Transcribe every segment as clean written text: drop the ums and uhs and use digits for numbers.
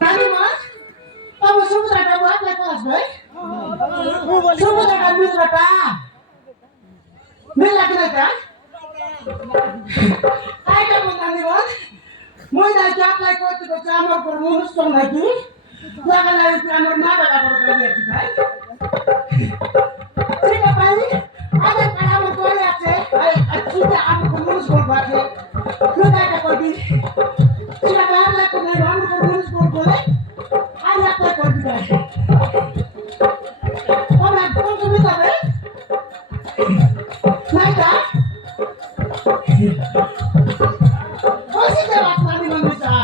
Tadi mas, kamu semua ada buat lepas, boy? Semua ada duit berapa? Mil lagi kan? Hai kamu tadi mas, mau dah jam lagi kau tu kamar permulus tu lagi, jangan lagi kamar mana kamar kau lihat juga. Siapa ni? Ada kamar kau lihat sih? Sudah kamu permulus kau baca, sudah ada kau di. Siapa lagi kau ni kamar permulus kau boleh? Ada apa kau juga? Kau tu bisa ber? Naik dah? Masih jawab tadi bisa.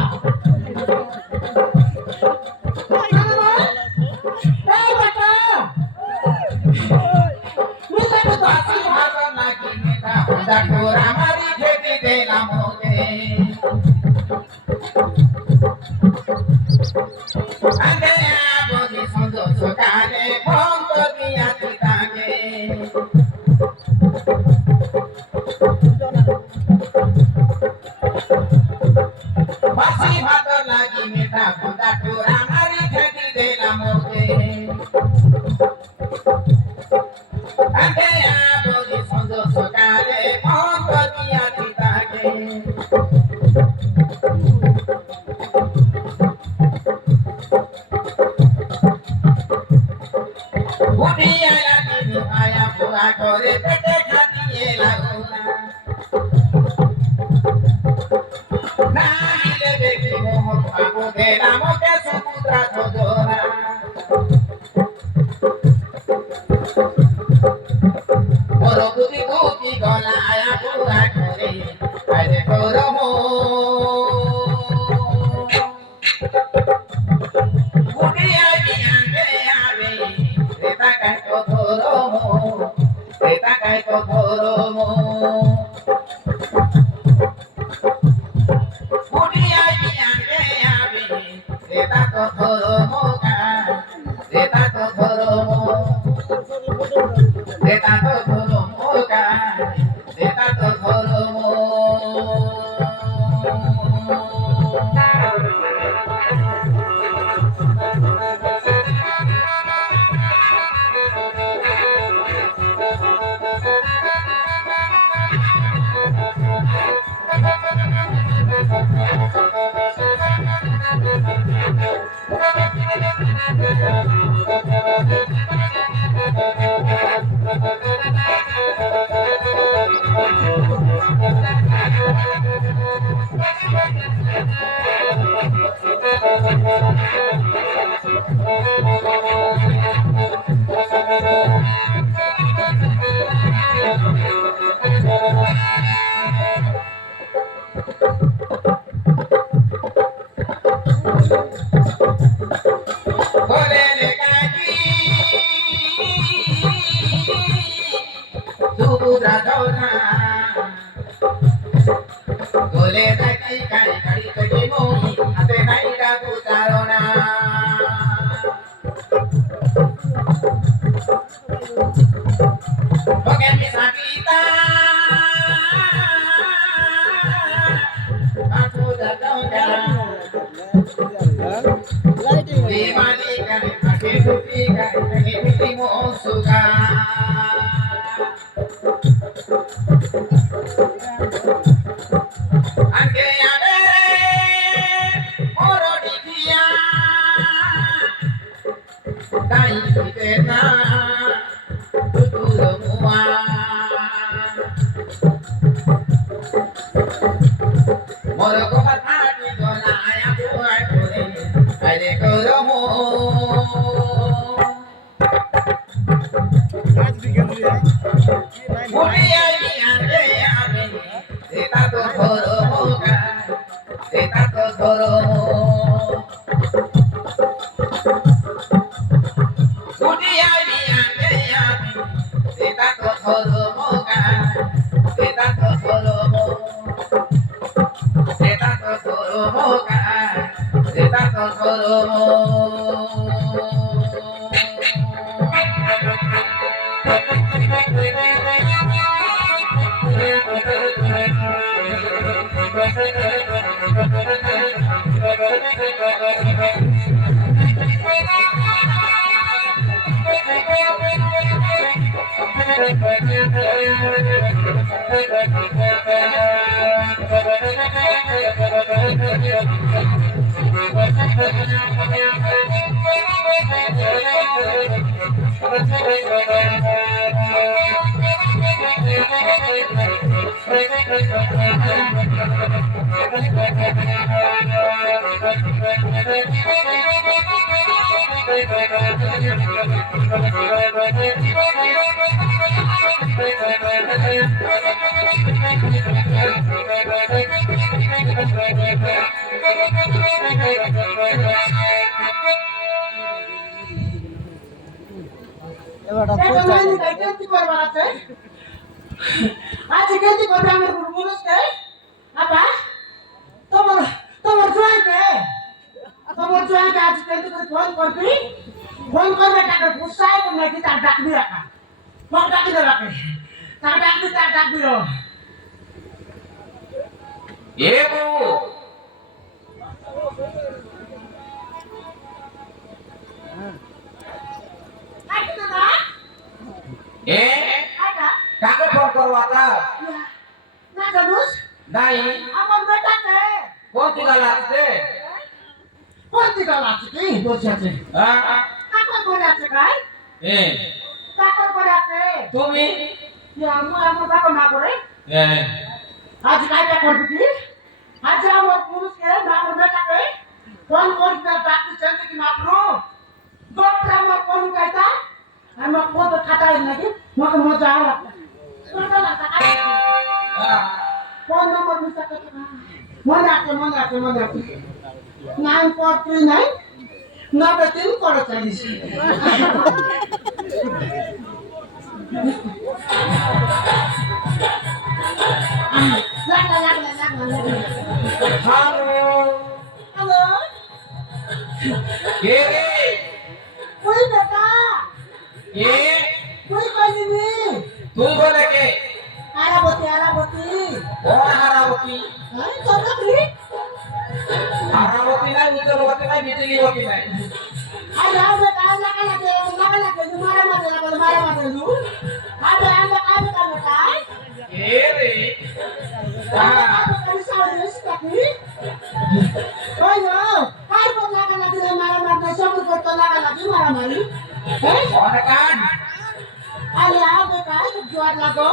Masih motor lagi minta kontak kurang hari jadi delamote. Ande ya bodi sondo sokale mondo dia ditake. Budia lagi ni ayah pura kore pete khati laguna. Nani le beki moho aku delamote suputra chodora. Oro kuti kuti gola ayah pura kore ade koromo. Budia biangke ave reta kai kodoromo, reta kai kodoromo. Budia biangke ave reta kodoromo ka, reta kodoromo, reta kodoromo ka, reta kodoromo. Golele kaki, subuda dona. Gole kaki kari kari kaki moi, ate naika kutarona. Oke bisa kita, aku datang jalan. Dimanikan ake buktikan ake buktimu suka. Ake adere moro dikia kai kitena tutu semua. বড় গোপাল পাটি গলায় আগুয়ায় করে আরে করমো উঠি আইনি আনতে আমি এটা তো করমো এটা তো করমো উঠি আইনি আনতে আমি এটা তো করমো এটা তো করমো এটা তো করমো এটা তো করমো কি করবার আছে আজ কেজি কথা আমার মানুষকে আপা তোমার তোমার জয়কে আজ কেজি করে ফোন করবে তাকে পুষাই করে নাকি তার ডাকবি রাখা ফোন ডাকি দে রাখে তার ডাকবি রো এ বউ এ কাকে ফোন করবো তা না জানুস নাই আমার বেটাকে কোন দিকে লাগছে কি বলছে আছে কাকা করে আছে ভাই এ কাকা করে আছে তুমি আমার কাকা না করে এ আজ কাইটা করবি কি আজ আমার পুরুষকে না আমার বেটাকে ফোন করতে ডাকতে চলতে কি মাত্র ডক্টর আমার ফোন কাইটা আমার কত খাটাই নাকি আমাকে মজা আলা ফোন নম্বর মিশা কত মনে আছে 9439 93 করে চালিস লাগলা হ্যালো কে রে ওই বেটা কে তুই কইলি তুই বলে কে আরাবতী ও হারাবতী হ্যাঁ তোরা কি হারাবতী নাই উজ্জ্বলবতী নাই বিজলীবতী নাই আরে আবে কাজ লাগালাকে মারা দু আবে কাজ কে রে কাজ সাউন্ড কি ওই গো কাজ লাগালাকে মারা সব করতে লাগালাকে মারামারি হ্যাঁ অনকান আরে আবে কাজ জোয়ার লাগো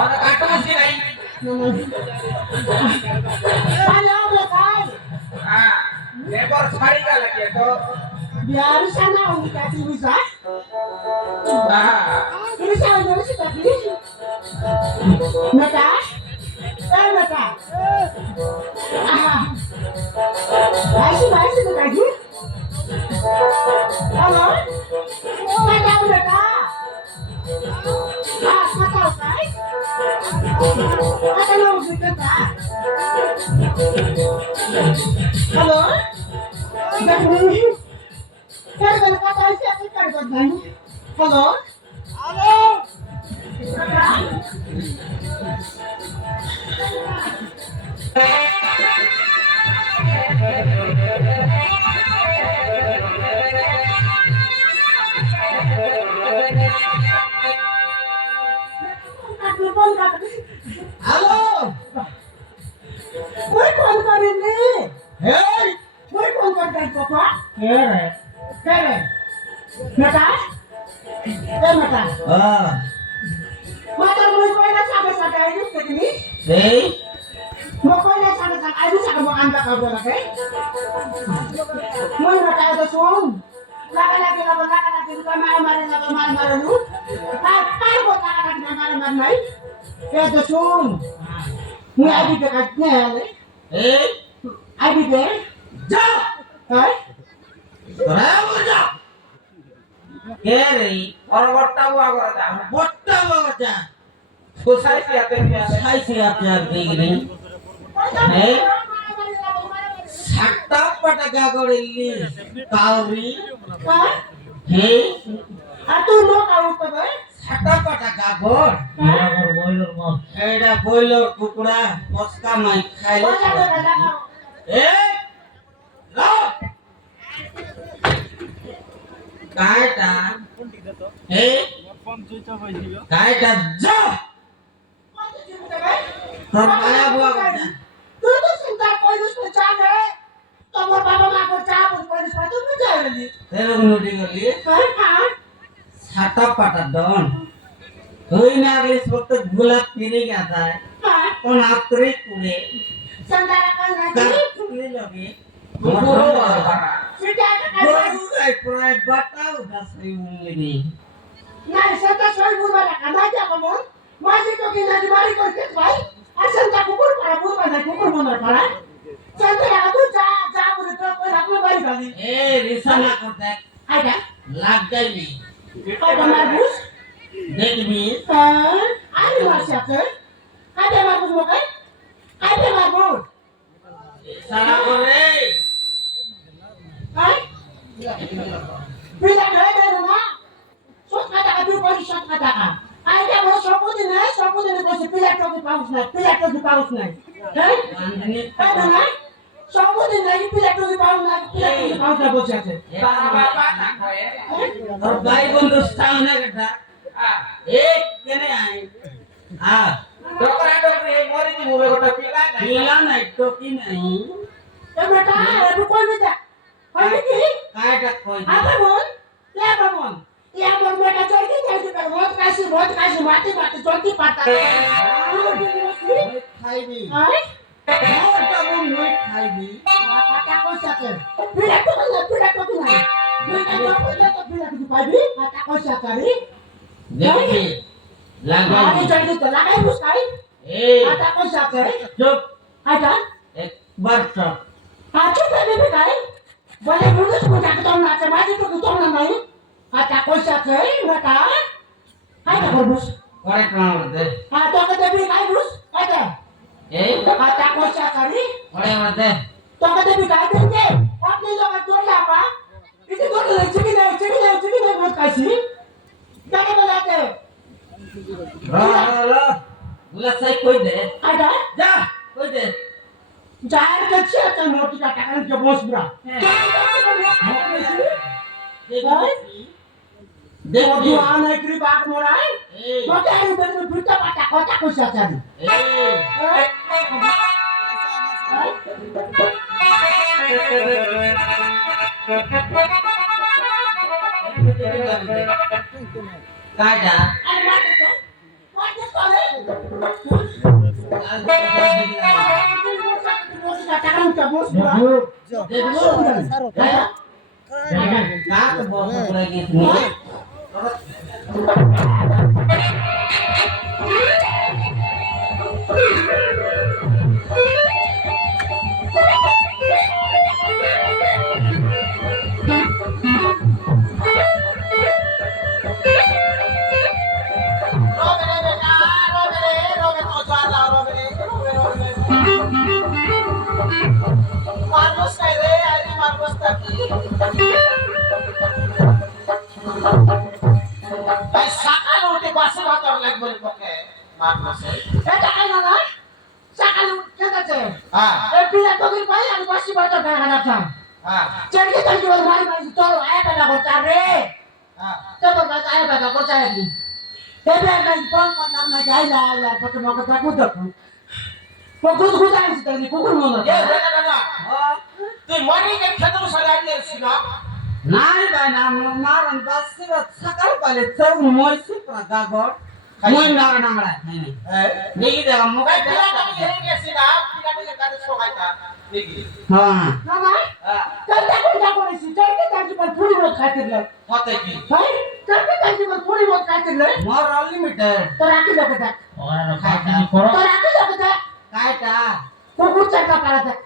অনকান তো বুঝি নাই আরে আবে কাজ হ্যাঁ নেবার ছাড়ি গেল কে তো biar sana kita bisa হ্যাঁ ini saya dari sini tadi mata mata masih itu tadi halo mata mata mata okay ada mau kita halo Kaya kata siya ako kargot na niyo. Hello? Hello? Hello? May phone ka rin eh. Hey! May phone ka rin ko pa? Hey! Kere, mata? Mata? Mata mo ko na sabi sa kayo, tigni? Hey! Mo কান্দা খাবো লাগে মই বেটা তো শুন লাগা লাগে মারে মারে নু কার কো লাগা লাগে না মারে নাই এ তো শুন মুই আইবি তে কাট নে আলে এই আইবি তে যা হ্যাঁ তোরা যা কে রে পরবর্তী আগরটা বট্টা বাগটা সোসাইটি আতে সাইছে আপনার দিগনি এই সাতটা পটাকা করেলি কাউরি হে আর তুই নো কাউ তো ভাই সাতটা পটাকা গড় বইলর মাছ এইটা বইলর কুকুড়া মস্কা মাই খাইলে এই লো কাইটা এই কাইটা যা তোর মায়া বুয়া কথা তুই তো চিন্তা করিস না চা রে তোমার বাবা মা কো চা বল করিস না তুই যাই রে এরকম নটি গলি হ্যাঁ ছাতা পাটা ডন হই না গেলে সব গোলাপ পিনে গেছে হ্যাঁ কোন আত্রে কুলে संदारा कल কার नहीं কুলে লগে পুরো বাবা সেটা গরু গাই প্রায় বাটাও গাছে উনলি না সেটা সই বুঝবা না কাঁদা যাবো মন মাঝে তো কি নাকি বাড়ি করতে ভাই আর সেটা কুকুর পাড়া বুঝবা না কুকুর মনের পাড়া संदारा তুই যা যা বলে তো কই আপনি বাড়ি গালি এ রিসানা করতে আইডা লাগ যাইনি আইডা মারবুস দেখবি হ্যাঁ আইডা মারছাকে আইডা মারবুস মকাই আইডা মারবুস সারা করে হ্যাঁ পিলা ধরে দেব না সব কথা আদু করি সব কথা আইডা বড় সবুদিন কইছে পিলা তো পাউস নাই হ্যাঁ বান্ধনি আইডা না সবুদিন নাই পিলা তো পাউস না বসে আছে বাবা না কয়ে और भाई बंधु सामने कटा एक केने आए हां डोकरा डोकरी मोरी की मुवे गोटा पीला नहीं टोकी नहीं এ বেটা এ কই বিটা কই কি काय टक कोई আবার বল কে বাবন এ আমার বেটা চলতে চলতে বহুত কাশি মাটি চলতে পাতা खाई भी আই मोटा मुन नहीं खाई भी পাতা কইছাতে পিলা তো না পিলা তো না পিলা তো পিলা তো পাবি পাতা কইছাতে রে देखिए लगा আরে জলদি তো লাগাই বুঝাই ए পাতা কইছাতে चुप আইটা एक बार चुप আচ্ছা বেবি গাই বলে মুনুস কোটা তো না আছে মাঝে তো তো না নাই পাতা কইছাতে বেটা আইটা করবুস करे काम दे হ্যাঁ তোকে দেবি গাই বুঝ আইটা ए পাতা কইছাতে करे दे তোকে দেবি গাই দিতে আপনি লোক দৌড় যাবা ইতি দৌড় ले চিকি না বহুত কাশি কেন বলাতে ला ला बुला सही कोई दे আইটা जा कोई दे যার কাছে একটা নোটি টাকা কে বসবরা দেখো देखिए আনাই করি বাগ মোরাই ए তোকে আমি বলবো দুটো পাতা কথা কইছা চাই काटा আরে মারতে তো মারতে করে টাকা কে বসবরা সকাল উঠে বাসে ভাত লাগবে তোকে মারমাসে এটা কেন না সকালে উঠতে যাচ্ছে হ্যাঁ এই পিলা তোকে পাই আমি বাসি বাটা টাকা রাখতাম হ্যাঁ চলকে চলকে বল মারি তোর আয়া টাকা করতা রে হ্যাঁ তো বাবা আয়া টাকা করতা রে এবে না ফোন করলাম না যাইলা আল্লাহ কত মকে থাকু দেখো কুকুর গুজা আছে তাই কুকুর মনে এ দাদা দাদা তুই মরি কে খেতম সরাই দিছিস না নাই ভাই না মারন বাসে সকাল পালে তো মইছে গাগর মই না না আমরা দেখি দেখ মোবাইল পিলাটা হেরে গেছি না পিলাটাকে কাছে সবাই হ্যাঁ না না চলতে করেছি চলতে তার জীবন পুরি মত খাইতে লয় কত কি ভাই চলতে তার জীবন পুরি মত খাইতে লয় মোর অনলিমিটেড তো রাখি লোকে দেখ ওরা খাইতে করো তো রাখি লোকে দেখ কাইটা কুকুর চাকা পারা দেখ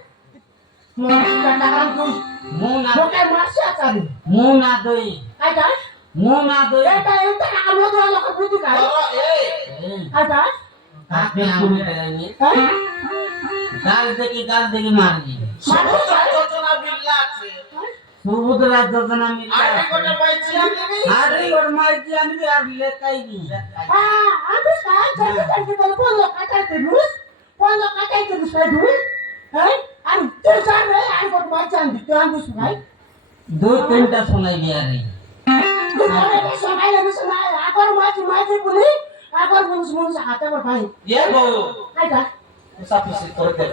মোর চাকা কারণ তুই মু না লোকে মারছে আচারি মু না দই আইটা মু না দই এটা এটা আমো তো লোক বুঝি কাই এই আইটা কাকে আমি দেয়নি হ্যাঁ গাল দেখি মারবি যোজনা বিল্লা আছে সুবুদরা যোজনা মিলা আর কোটা পাইছি আমি আরে ওর মাইজি আনবি আর লেকাইবি হ্যাঁ আমি কাই চলতে তার জীবন কোন লোক কাটাইতে রুস কোন লোক কাটাইতে রুস রুস হ্যাঁ আর তুই জানে আর কত বাচ্চা আনবি তুই আনবি ভাই দুই তিনটা শোনাইবি আরে সবাই লাগে শোনায় আগর মাঝে বলি আগর মুনুষ হাতে আমার ভাই এ বউ আইটা সাপুসি করে দে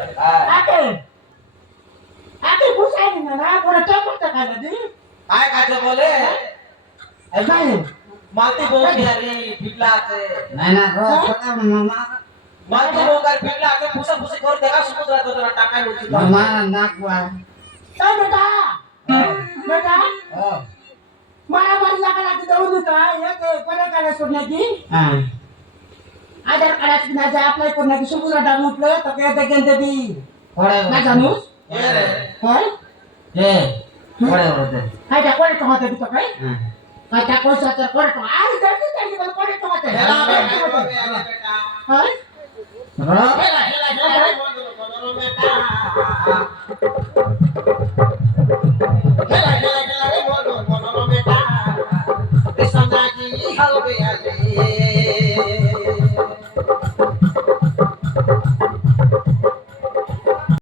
আকে বুঝাই না না পরে টপটা খাইলে দি আয় কাছে বলে এই ভাই মালতি বউ বিহারি বিল্লা আছে নাই না রো ছোটা মামা মালতি বউ কার বিল্লা আছে ফুসা ফুসি করে দেখা সমুদ্র যোজনা টাকা লুচি মামা নাকবা এই বেটা ও মারামারি লাগা দৌড় का एक करे करे सोडने की হ্যাঁ आधार कार्ड ना जा अप्लाई करने की सुबह डाउन म्हटलं तर काय ते गेंदे बी পড়ে ना जानू এ রে हाय এ পড়ে ওতে हाय ता करे तो होते तो काय হ্যাঁ हाय ता कोण सातर करे तो आज दर्दी तरी बल करे तो होते হেলা বেটা हाय রো হেলা হেলা